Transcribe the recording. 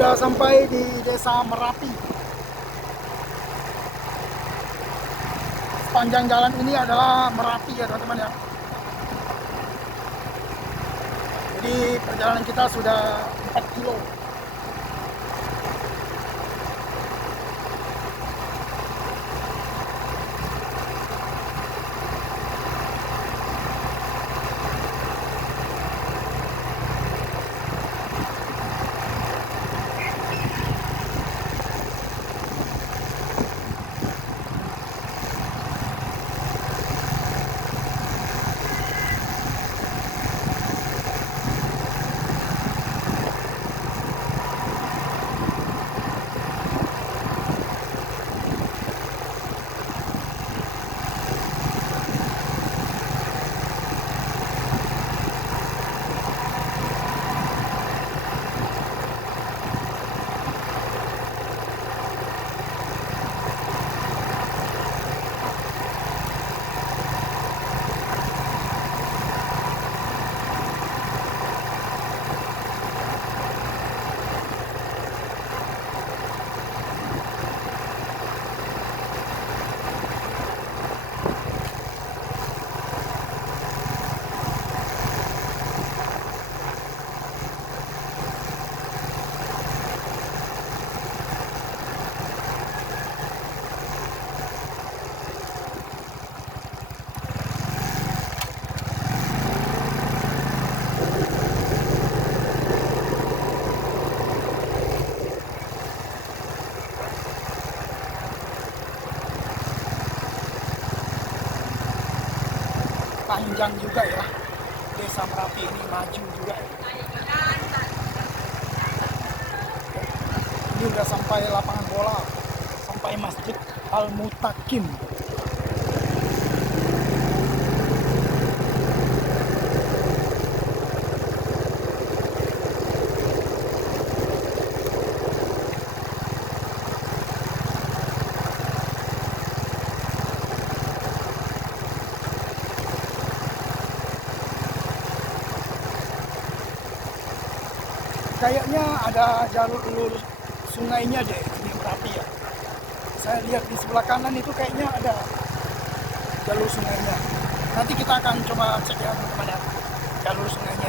sudah sampai di Desa Merapi. Sepanjang jalan ini adalah Merapi ya teman-teman ya. Jadi perjalanan kita sudah 4 kilo. Panjang juga ya, Desa Merapi ini maju juga ya. Ini udah sampai lapangan bola, sampai Masjid Al-Mutakin. Kayaknya ada jalur sungainya deh di Merapi ya. Saya lihat di sebelah kanan itu kayaknya ada jalur sungainya. Nanti kita akan coba cek ya teman-teman ya, jalur sungainya.